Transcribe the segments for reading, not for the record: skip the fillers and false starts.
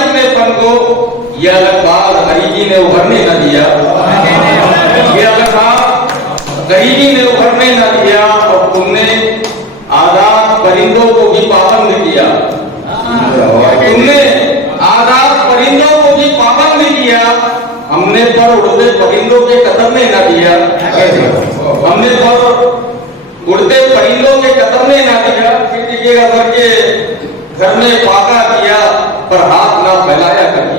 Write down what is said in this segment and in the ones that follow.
अपने फन को यह अलग बात गरीबी ने उभरने न दिया, ये अलग बात गरीबी ने उभरने न दिया। और तुमने आजाद परिंदों को भी पाबंद किया, तुमने आजाद परिंदों को भी पाबंद किया। हमने पर उड़ते परिंदों के कतरने न दिया, हमने पर उड़ते परिंदों के कतरने न दिया। फिर देखिएगा करके घर में पाका किया पर हाथ ना फैलाया कभी,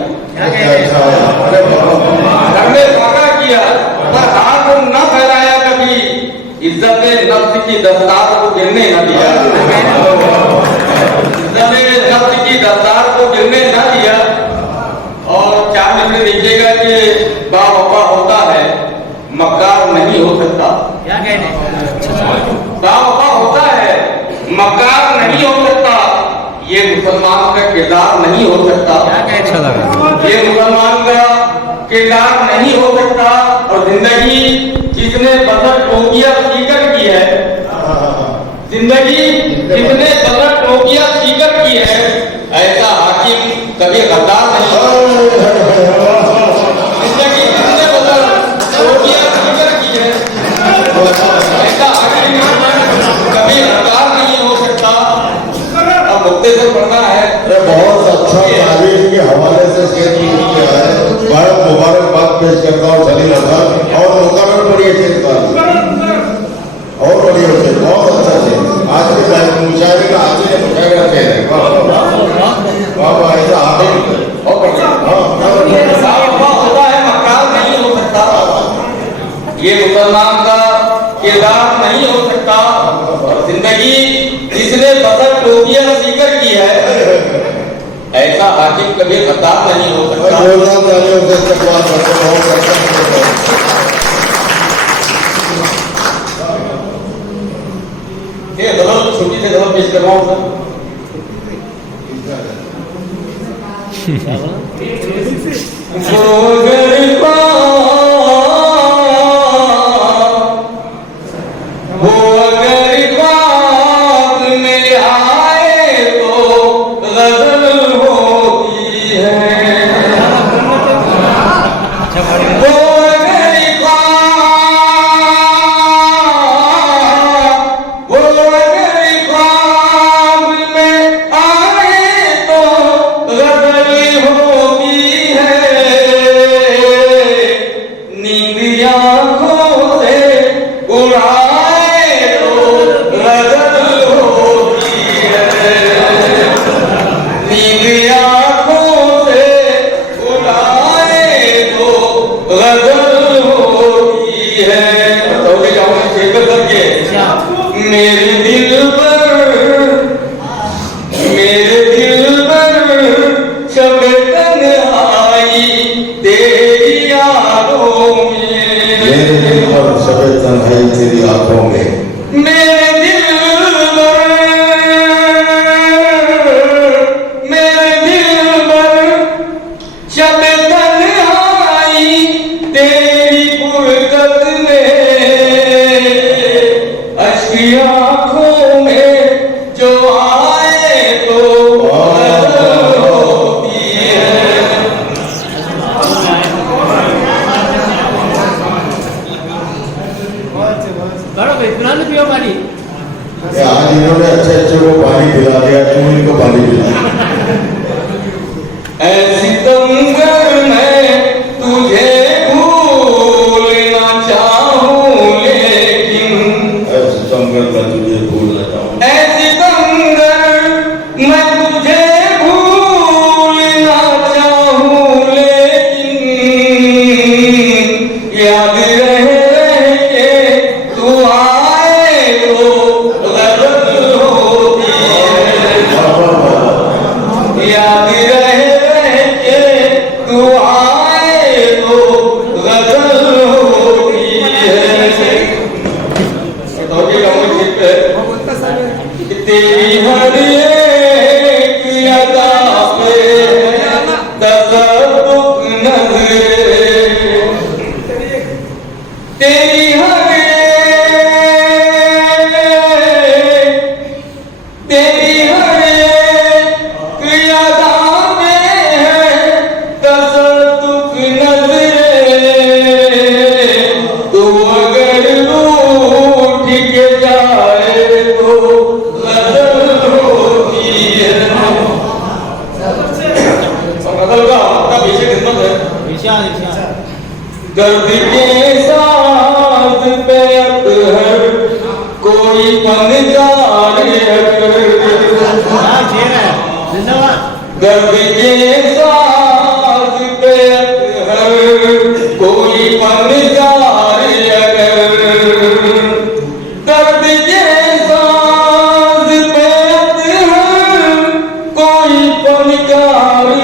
घर में पाका किया पर हाथ न फैलाया कभी। इज्जत नफ्स की दस्तार को गिरने न दिया, इज्जत नफ्स की दस्तार को गिरने न दिया। और 4 नंबर में देखिएगा कि बावफा होता है मक्कार नहीं हो सकता, बावफा होता है मक्कार नहीं हो सकता। ये मुसलमान का किरदार नहीं हो सकता, ये मुसलमान का किरदार नहीं हो सकता। और जिंदगी जिसने बदर टोकिया सीकर की है, जिंदगी जिसने बदर टोकिया सीकर की है, ऐसा हाकिम कभी गद्दार नहीं होगा। जिंदगी जिसने बदर टोकिया सीकर की है, ऐसा हाकिम कभी गद्दार नहीं हो सकता। अब मुद्दे से पढ़ना है। बहुत अच्छा तारीफ के हवाले से शेर किया है। बहुत मुबारकबाद पेश करता हूँ सलीम अहमद और मुकर्रर पढ़िए शेर का और पढ़िए शेर, बहुत अच्छा शेर। आज के मुशायरे का आखिरी मुशायरा शेर है। वाह ऐसा आगे होता है मक्कार नहीं हो सकता, ये मुसलमान का किरदार नहीं हो सकता। और जिंदगी जिसने बदर टोकिया सीकर की है, ऐसा हाकिम कभी गद्दार नहीं हो सकता। ये गजल छोटी से गजल पेश कर रहा हूँ सर। तेरी आंखों में मेरे दिल पर शब तन्हाई तेरी फुरकत में, अश्क आँखों में जो आए तो होती है। आज इन्होंने अच्छे अच्छे को पानी पिला दिया, तुम इनको पानी पिला। ऐसी तमगर मैं तुझे भूलना चाहूं लेकिन, ऐसी तमगर मैं तुझे भूलना चाहूं, ऐसी तमगर मैं तुझे भूलना चाहूं लेकिन, याद रहे तू आए तो गजल होती है, याद रहे तू आए तो गजल होती है। तेरी हर एक अदा पे तसब्बुक नज़रे, तेरी हर एक अदा दर्द के साज पे अतहर कोई फनकार अगर दर्द के साज पे अतहर कोई फनकार अगर दर्द के साज पे अतहर कोई फनकार